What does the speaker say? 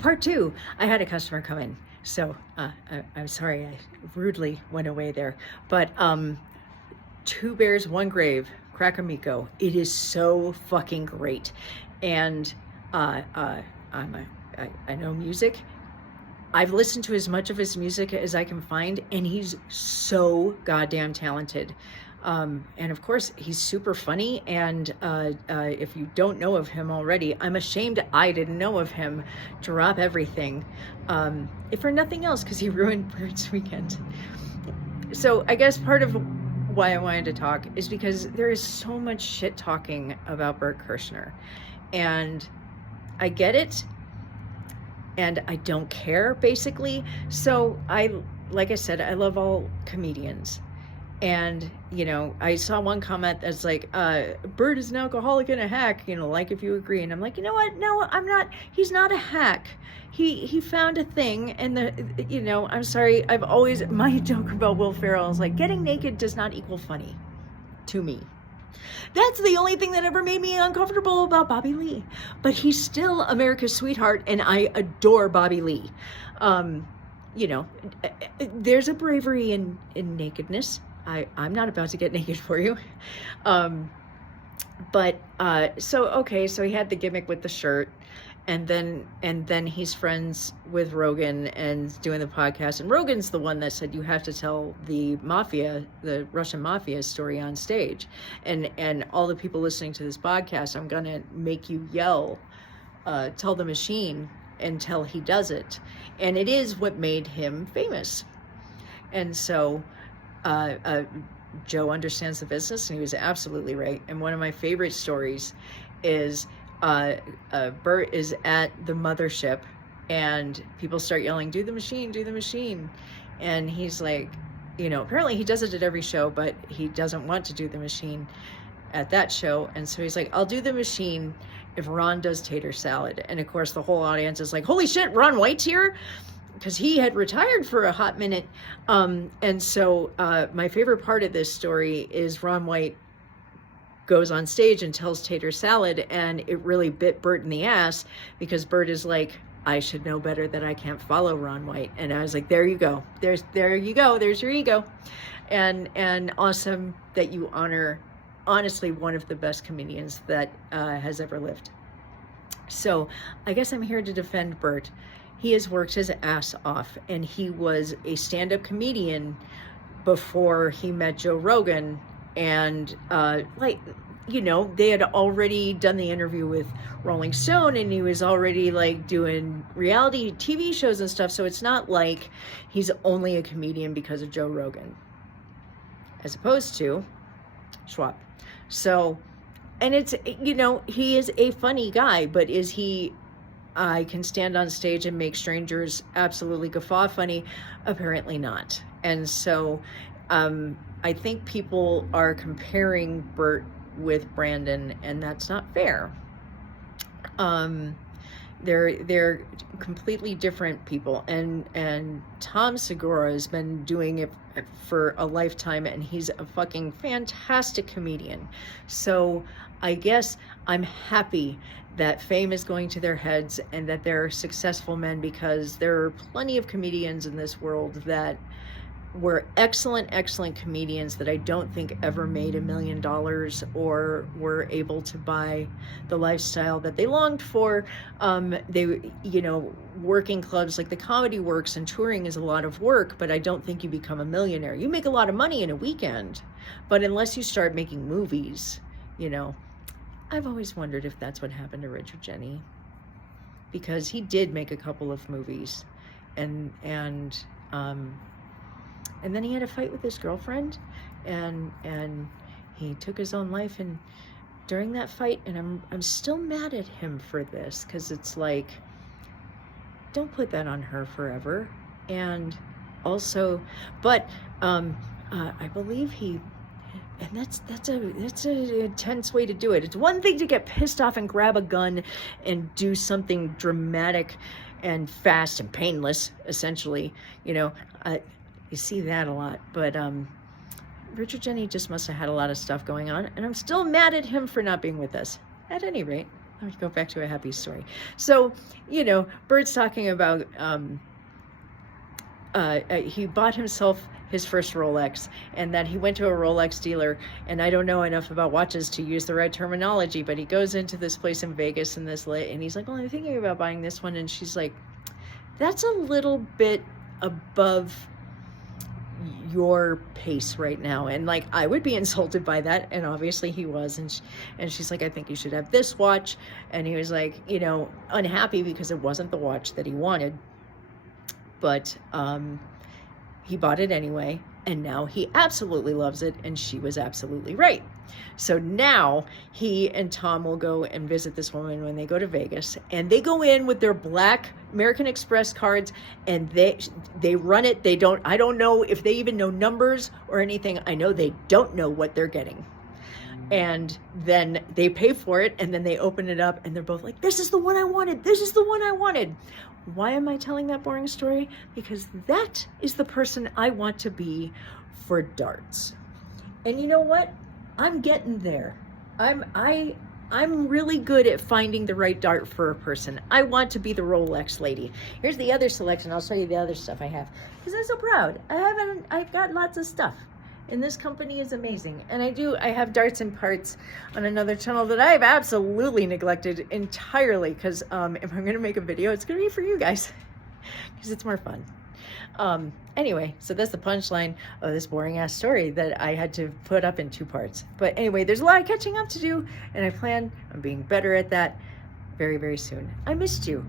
Part two, I had a customer come in. So I'm sorry I rudely went away there. But Two Bears, One Grave, Crackamico. It is so fucking great. And I know music. I've listened to as much of his music as I can find, and he's so goddamn talented. And of course, he's super funny. And if you don't know of him already, I'm ashamed I didn't know of him. Drop everything. If for nothing else, because he ruined Bert's weekend. So I guess part of why I wanted to talk is because there is so much shit talking about Bert Kirshner. And I get it. And I don't care, basically. So like I said, I love all comedians. And, I saw one comment that's like, Bert is an alcoholic and a hack, like if you agree. And I'm like, you know what? No, I'm not. He's not a hack. He found a thing. And, I'm sorry. My joke about Will Ferrell is like, getting naked does not equal funny to me. That's the only thing that ever made me uncomfortable about Bobby Lee. But he's still America's sweetheart, and I adore Bobby Lee. There's a bravery in nakedness. I'm not about to get naked for you. So he had the gimmick with the shirt. And then he's friends with Rogan and doing the podcast. And Rogan's the one that said, you have to tell the Russian mafia story on stage. And all the people listening to this podcast, I'm going to make you yell, tell the machine until he does it. And it is what made him famous. And so Joe understands the business, and he was absolutely right. And one of my favorite stories is Bert is at the mothership, and people start yelling, do the machine. And he's like, apparently he does it at every show, but he doesn't want to do the machine at that show. And so he's like, I'll do the machine if Ron does tater salad. And of course the whole audience is like, holy shit, Ron White's here? Because he had retired for a hot minute. And so my favorite part of this story is Ron White goes on stage and tells tater salad, and it really bit Bert in the ass, because Bert is like, I should know better that I can't follow Ron White. And I was like, there you go. There's your ego. And awesome that you honor, honestly, one of the best comedians that has ever lived. So I guess I'm here to defend Bert. He has worked his ass off, and he was a stand-up comedian before he met Joe Rogan. And they had already done the interview with Rolling Stone, and he was already doing reality TV shows and stuff. So it's not like he's only a comedian because of Joe Rogan, as opposed to Schwab. So, and it's, he is a funny guy, but is he, I can stand on stage and make strangers absolutely guffaw funny? Apparently not. And so, I think people are comparing Bert with Brandon, and that's not fair. They're completely different people, and Tom Segura has been doing it for a lifetime, and he's a fucking fantastic comedian. So I guess I'm happy that fame is going to their heads and that they're successful men, because there are plenty of comedians in this world that were excellent comedians that I don't think ever made $1 million or were able to buy the lifestyle that they longed for. Working clubs like the Comedy Works and touring is a lot of work, but I don't think you become a millionaire. You make a lot of money in a weekend, but unless you start making movies, I've always wondered if that's what happened to Richard Jeni, because he did make a couple of movies, and then he had a fight with his girlfriend, and he took his own life. And during that fight, and I'm still mad at him for this, because it's like, don't put that on her forever. And also, but I believe he, and that's an intense way to do it. It's one thing to get pissed off and grab a gun and do something dramatic and fast and painless, essentially. You see that a lot, but Richard Jeni just must have had a lot of stuff going on, and I'm still mad at him for not being with us. At any rate, Let me go back to a happy story. So, you know, Bert's talking about, he bought himself his first Rolex, and that he went to a Rolex dealer, and I don't know enough about watches to use the right terminology, but he goes into this place in Vegas and and he's like, well, I'm thinking about buying this one. And she's like, that's a little bit above your pace right now. And like, I would be insulted by that. And obviously he was. And she's like, I think you should have this watch. And he was like, you know, unhappy because it wasn't the watch that he wanted. But he bought it anyway, and now he absolutely loves it, and she was absolutely right. So now he and Tom will go and visit this woman when they go to Vegas, and they go in with their black American Express cards, and they run it. I don't know if they even know numbers or anything. I know they don't know what they're getting. And then they pay for it, and then they open it up, and they're both like, this is the one I wanted. This is the one I wanted. Why am I telling that boring story? Because that is the person I want to be for darts. And you know what? I'm getting there. I'm really good at finding the right dart for a person. I want to be the Rolex lady. Here's the other selection. I'll show you the other stuff I have, because I'm so proud. I've got lots of stuff. And this company is amazing. And I have darts and parts on another channel that I've absolutely neglected entirely, because if I'm going to make a video, it's going to be for you guys, because it's more fun. Anyway, so that's the punchline of this boring ass story that I had to put up in 2 parts. But anyway, there's a lot of catching up to do, and I plan on being better at that very, very soon. I missed you.